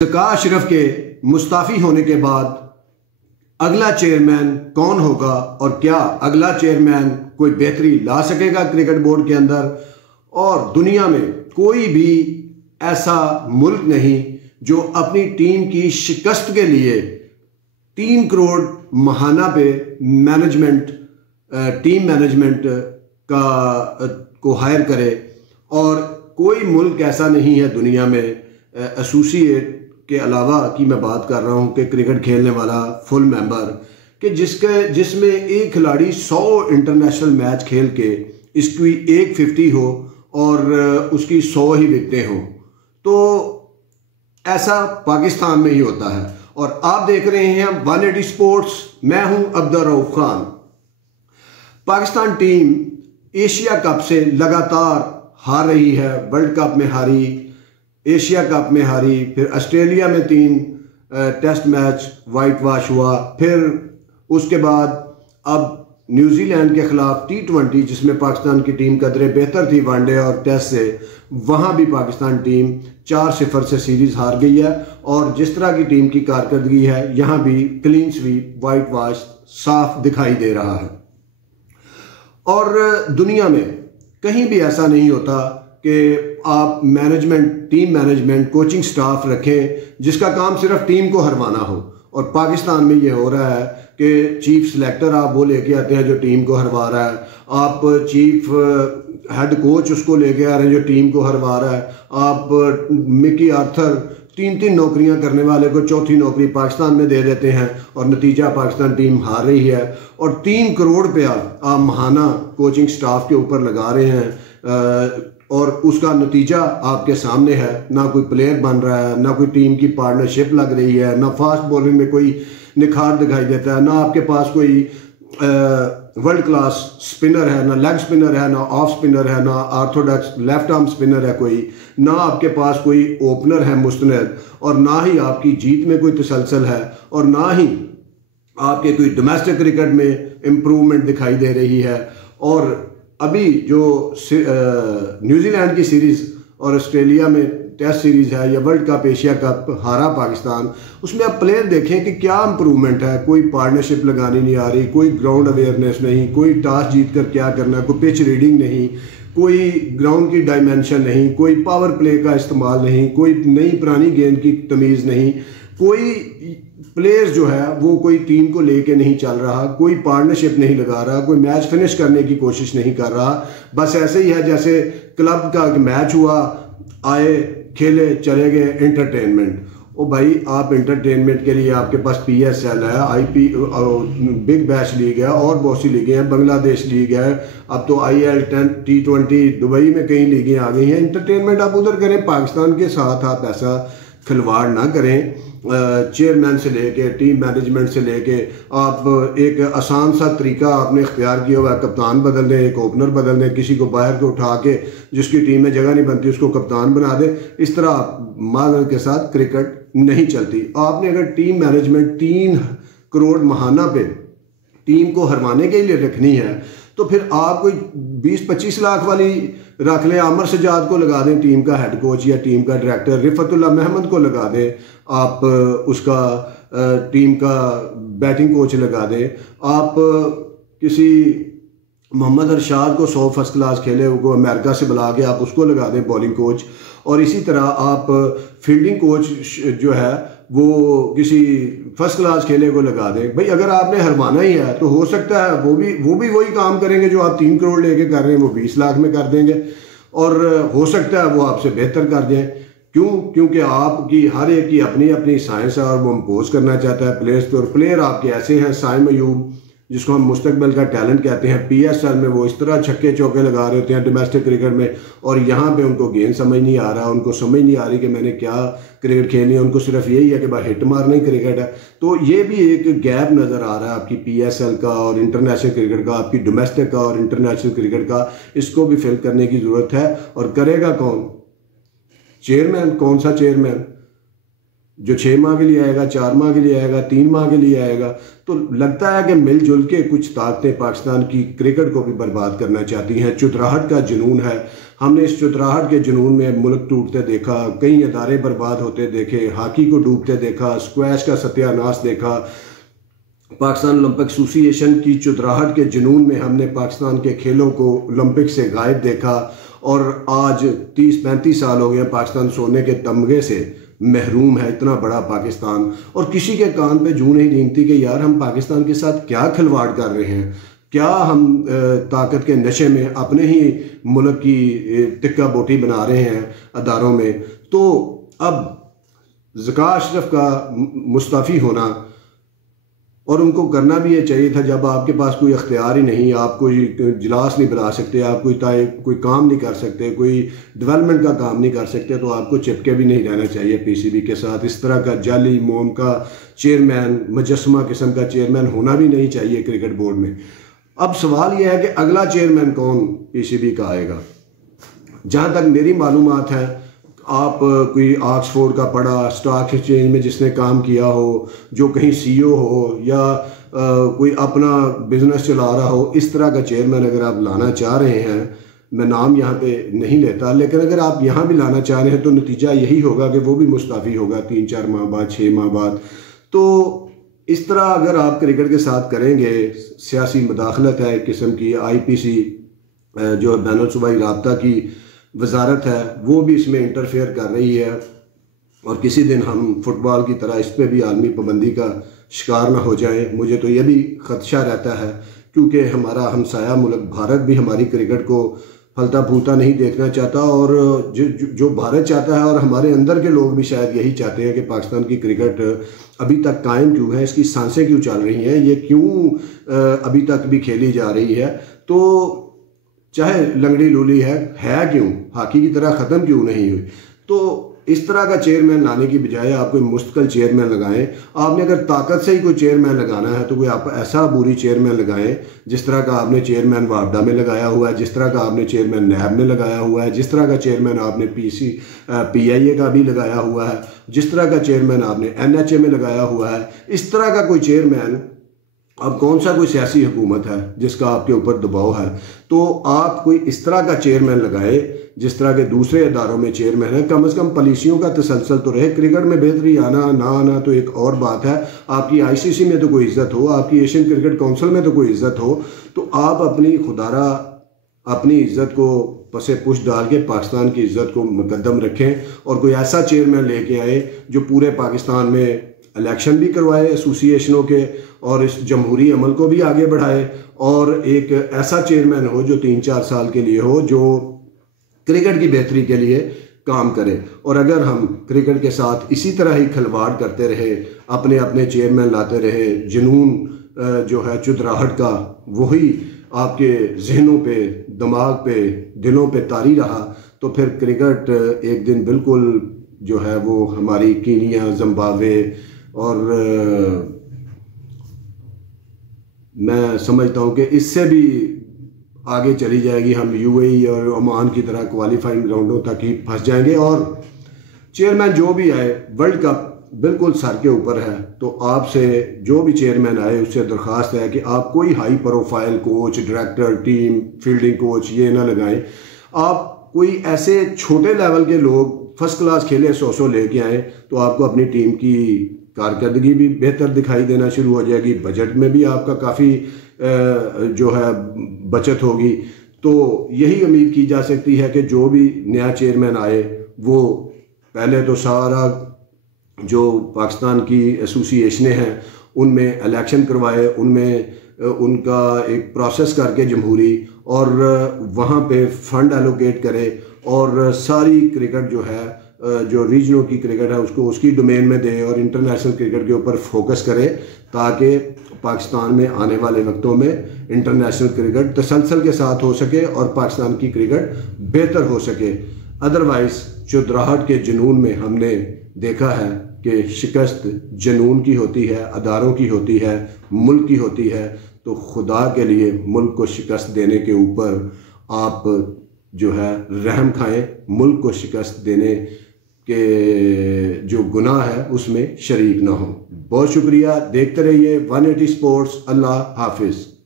ज़का अशरफ के मुस्ताफ़ी होने के बाद अगला चेयरमैन कौन होगा और क्या अगला चेयरमैन कोई बेहतरी ला सकेगा क्रिकेट बोर्ड के अंदर। और दुनिया में कोई भी ऐसा मुल्क नहीं जो अपनी टीम की शिकस्त के लिए 3 करोड़ माहाना पे टीम मैनेजमेंट को हायर करे। और कोई मुल्क ऐसा नहीं है दुनिया में एसोसिएट के अलावा की मैं बात कर रहा हूँ कि क्रिकेट खेलने वाला फुल मेंबर कि जिसमें एक खिलाड़ी 100 इंटरनेशनल मैच खेल के इसकी 150 हो और उसकी 100 ही विकेटें हों। तो ऐसा पाकिस्तान में ही होता है। और आप देख रहे हैं 180 स्पोर्ट्स, मैं हूं Abdul Rauf Khan. Pakistan team Asia cup से लगातार हार रही है। वर्ल्ड कप में हारी, एशिया कप में हारी, फिर ऑस्ट्रेलिया में 3 टेस्ट मैच वाइट वॉश हुआ, फिर उसके बाद अब न्यूजीलैंड के खिलाफ T20 जिसमें पाकिस्तान की टीम कदरे बेहतर थी वनडे और टेस्ट से, वहां भी पाकिस्तान टीम 4-0 से सीरीज हार गई है। और जिस तरह की टीम की कारकर्दगी है यहां भी क्लीन स्वीप वाइट वॉश साफ दिखाई दे रहा है। और दुनिया में कहीं भी ऐसा नहीं होता कि आप टीम मैनेजमेंट, कोचिंग स्टाफ रखें जिसका काम सिर्फ टीम को हरवाना हो। और पाकिस्तान में ये हो रहा है कि चीफ सिलेक्टर आप वो लेके आते हैं जो टीम को हरवा रहा है, आप चीफ हेड कोच उसको लेके आ रहे हैं जो टीम को हरवा रहा है, आप मिकी आर्थर 3 नौकरियां करने वाले को 4थी नौकरी पाकिस्तान में दे देते हैं और नतीजा पाकिस्तान टीम हार रही है। और 3 करोड़ रुपया आप माहाना कोचिंग स्टाफ के ऊपर लगा रहे हैं और उसका नतीजा आपके सामने है। ना कोई प्लेयर बन रहा है, ना कोई टीम की पार्टनरशिप लग रही है, ना फास्ट बॉलिंग में कोई निखार दिखाई देता है, ना आपके पास कोई वर्ल्ड क्लास स्पिनर है, ना लेग स्पिनर है, ना ऑफ स्पिनर है, ना ऑर्थोडॉक्स लेफ्ट आर्म स्पिनर है कोई, ना आपके पास कोई ओपनर है मुस्तनद, और ना ही आपकी जीत में कोई तसलसल है, और ना ही आपके कोई डोमेस्टिक क्रिकेट में इम्प्रूवमेंट दिखाई दे रही है। और अभी जो न्यूजीलैंड की सीरीज़ और ऑस्ट्रेलिया में टेस्ट सीरीज़ है या वर्ल्ड कप एशिया कप हारा पाकिस्तान, उसमें आप प्लेयर देखें कि क्या इम्प्रूवमेंट है। कोई पार्टनरशिप लगानी नहीं आ रही, कोई ग्राउंड अवेयरनेस नहीं, कोई टॉस जीत कर क्या करना, कोई पिच रीडिंग नहीं, कोई ग्राउंड की डायमेंशन नहीं, कोई पावर प्ले का इस्तेमाल नहीं, कोई नई पुरानी गेंद की तमीज़ नहीं, कोई प्लेयर्स जो है वो कोई टीम को लेके नहीं चल रहा, कोई पार्टनरशिप नहीं लगा रहा, कोई मैच फिनिश करने की कोशिश नहीं कर रहा। बस ऐसे ही है जैसे क्लब का मैच हुआ, आए खेले चले गए, एंटरटेनमेंट। ओ भाई, आप एंटरटेनमेंट के लिए आपके पास PSL है, बिग बैश लीग है और बहुत सी लीगें हैं, बांग्लादेश लीग है, अब तो IL T20 दुबई में कई लीगें आ गई हैं। एंटरटेनमेंट आप उधर करें, पाकिस्तान के साथ आप ऐसा खिलवाड़ ना करें। चेयरमैन से लेके टीम मैनेजमेंट से लेके आप एक आसान सा तरीका आपने इख्तियार किया हुआ है, कप्तान बदल दें, एक ओपनर बदल दें, किसी को बाहर के उठा के जिसकी टीम में जगह नहीं बनती उसको कप्तान बना दें। इस तरह आप माजरत के साथ क्रिकेट नहीं चलती। आपने अगर टीम मैनेजमेंट 3 करोड़ माहाना पे टीम को हरवाने के लिए रखनी है तो फिर आप कोई 20-25 लाख वाली रख लें, आमर सजाद को लगा दें टीम का हेड कोच या टीम का डायरेक्टर, रिफतुल्लाह महमद को लगा दें, आप उसका टीम का बैटिंग कोच लगा दें, आप किसी मोहम्मद अरशाद को 100 फर्स्ट क्लास खेले वो अमेरिका से बुला के आप उसको लगा दें बॉलिंग कोच, और इसी तरह आप फील्डिंग कोच जो है वो किसी फर्स्ट क्लास खेले को लगा दें। भाई अगर आपने हरवाना ही है तो हो सकता है वो भी वही काम करेंगे जो आप 3 करोड़ लेके कर रहे हैं, वो 20 लाख में कर देंगे, और हो सकता है वो आपसे बेहतर कर दें। क्यों? क्योंकि आपकी हर एक की अपनी अपनी साइंस है और वो इम्पोज करना चाहता है प्लेयर्स पे। और प्लेयर आपके ऐसे हैं, साइम अयूब जिसको हम मुस्तकबिल का टैलेंट कहते हैं, PSL में वो इस तरह छक्के चौके लगा रहे होते हैं डोमेस्टिक क्रिकेट में, और यहाँ पे उनको गेंद समझ नहीं आ रहा, उनको समझ नहीं आ रही कि मैंने क्या क्रिकेट खेलनी है, उनको सिर्फ यही है कि भाई हिट मारना ही क्रिकेट है। तो ये भी एक गैप नज़र आ रहा है आपकी PSL का और इंटरनेशनल क्रिकेट का, आपकी डोमेस्टिक का और इंटरनेशनल क्रिकेट का। इसको भी फिल करने की ज़रूरत है। और करेगा कौन? चेयरमैन। कौन सा चेयरमैन? जो 6 माह के लिए आएगा, 4 माह के लिए आएगा, 3 माह के लिए आएगा। तो लगता है कि मिलजुल के कुछ ताकतें पाकिस्तान की क्रिकेट को भी बर्बाद करना चाहती हैं। चुतराहट का जुनून है। हमने इस चुतराहट के जुनून में मुल्क टूटते देखा, कई इदारे बर्बाद होते देखे, हॉकी को डूबते देखा, स्क्वैश का सत्यानाश देखा। पाकिस्तान ओलंपिक एसोसिएशन की चुतराहट के जुनून में हमने पाकिस्तान के खेलों को ओलंपिक से गायब देखा। और आज 30-35 साल हो गए पाकिस्तान सोने के तमगे से महरूम है, इतना बड़ा पाकिस्तान। और किसी के कान पे जूं नहीं रेंगती कि यार हम पाकिस्तान के साथ क्या खिलवाड़ कर रहे हैं, क्या हम ताकत के नशे में अपने ही मुल्क की टिक्का बोटी बना रहे हैं अदारों में। तो अब ज़का अशरफ का मुस्तफ़ी होना, और उनको करना भी ये चाहिए था जब आपके पास कोई अख्तियार ही नहीं, आप कोई इजलास नहीं बुला सकते, आप कोई काम नहीं कर सकते, कोई डेवलपमेंट का काम नहीं कर सकते, तो आपको चिपके भी नहीं रहना चाहिए पीसीबी के साथ। इस तरह का जाली मोम का चेयरमैन, मुजस्समा किस्म का चेयरमैन होना भी नहीं चाहिए क्रिकेट बोर्ड में। अब सवाल यह है कि अगला चेयरमैन कौन पीसीबी का आएगा। जहाँ तक मेरी मालूमात है, आप कोई ऑक्सफोर्ड का पढ़ा, स्टॉक एक्सचेंज में जिसने काम किया हो, जो कहीं सीईओ हो या कोई अपना बिजनेस चला रहा हो, इस तरह का चेयरमैन अगर आप लाना चाह रहे हैं, मैं नाम यहाँ पे नहीं लेता, लेकिन अगर आप यहाँ भी लाना चाह रहे हैं तो नतीजा यही होगा कि वो भी मुस्तफ़ी होगा 3-4 माह बाद, 6 माह बाद। तो इस तरह अगर आप क्रिकेट के साथ करेंगे, सियासी मुदाखलत है एक किस्म की। IPC जो बैनुल सूबाई राब्ता की वजारत है वो भी इसमें इंटरफेयर कर रही है, और किसी दिन हम फुटबॉल की तरह इस पर भी आलमी पाबंदी का शिकार ना हो जाए। मुझे तो यह भी खदशा रहता है, क्योंकि हमारा हमसाया मुल्क भारत भी हमारी क्रिकेट को फलता फूलता नहीं देखना चाहता, और जो भारत चाहता है और हमारे अंदर के लोग भी शायद यही चाहते हैं कि पाकिस्तान की क्रिकेट अभी तक कायम क्यों है, इसकी सांसें क्यों चल रही हैं, ये क्यों अभी तक भी खेली जा रही है। तो चाहे लंगड़ी लूली है क्यों, हॉकी की तरह ख़त्म क्यों नहीं हुई। तो इस तरह का चेयरमैन लाने की बजाय आप कोई मुस्तकिल चेयरमैन लगाएं। आपने अगर ताकत से ही कोई चेयरमैन लगाना है तो कोई आप ऐसा बुरी चेयरमैन लगाएं जिस तरह का आपने चेयरमैन वापडा में लगाया हुआ है, जिस तरह का आपने चेयरमैन नैब में लगाया हुआ है, जिस तरह का चेयरमैन आपने PIA का भी लगाया हुआ है, जिस तरह का चेयरमैन आपने NHA में लगाया हुआ है। इस तरह का कोई चेयरमैन, अब कौन सा कोई सियासी हुकूमत है जिसका आपके ऊपर दबाव है, तो आप कोई इस तरह का चेयरमैन लगाए जिस तरह के दूसरे इदारों में चेयरमैन है। कम से कम पॉलिसियों का तसलसल तो रहे। क्रिकेट में बेहतरी आना ना आना तो एक और बात है, आपकी ICC में तो कोई इज्जत हो, आपकी एशियन क्रिकेट काउंसिल में तो कोई इज्जत हो, तो आप अपनी खुदारा अपनी इज्जत को पसे पुश डाल के पाकिस्तान की इज्जत को मुकद्दम रखें, और कोई ऐसा चेयरमैन लेके आए जो पूरे पाकिस्तान में इलेक्शन भी करवाए एसोसिएशनों के, और इस जमहूरी अमल को भी आगे बढ़ाए, और एक ऐसा चेयरमैन हो जो 3-4 साल के लिए हो, जो क्रिकेट की बेहतरी के लिए काम करे। और अगर हम क्रिकेट के साथ इसी तरह ही खिलवाड़ करते रहे, अपने अपने चेयरमैन लाते रहे, जुनून जो है चुतराहट का वही आपके जहनों पे, दिमाग पे, दिलों पे तारी रहा, तो फिर क्रिकेट एक दिन बिल्कुल जो है वो हमारी कीनिया, जिम्बाब्वे और मैं समझता हूँ कि इससे भी आगे चली जाएगी। हम UAE और ओमान की तरह क्वालिफाइंग राउंडों तक ही फंस जाएंगे। और चेयरमैन जो भी आए, वर्ल्ड कप बिल्कुल सर के ऊपर है, तो आपसे जो भी चेयरमैन आए उससे दरख्वास्त है कि आप कोई high profile coach, director, team, fielding coach ये ना लगाएं। आप कोई ऐसे छोटे लेवल के लोग फर्स्ट क्लास खेले 100 लेके आए, तो आपको अपनी टीम की कारकर्दगी भी बेहतर दिखाई देना शुरू हो जाएगी, बजट में भी आपका काफ़ी जो है बचत होगी। तो यही उम्मीद की जा सकती है कि जो भी नया चेयरमैन आए वो पहले तो सारा जो पाकिस्तान की एसोसिएशनें हैं उनमें इलेक्शन करवाए, उनमें उनका एक प्रोसेस करके जमहूरी, और वहाँ पे फंड एलोकेट करे, और सारी क्रिकेट जो है जो रीजनों की क्रिकेट है उसको उसकी डोमेन में दे, और इंटरनेशनल क्रिकेट के ऊपर फोकस करे, ताकि पाकिस्तान में आने वाले वक्तों में इंटरनेशनल क्रिकेट तसलसल के साथ हो सके और पाकिस्तान की क्रिकेट बेहतर हो सके। अदरवाइज़ चुतराहट के जुनून में हमने देखा है कि शिकस्त जुनून की होती है, अदारों की होती है, मुल्क की होती है। तो खुदा के लिए मुल्क को शिकस्त देने के ऊपर आप जो है रहम खाएं, मुल्क को शिकस्त देने कि जो गुनाह है उसमें शरीक ना हो। बहुत शुक्रिया, देखते रहिए 180 स्पोर्ट्स। अल्लाह हाफिज़।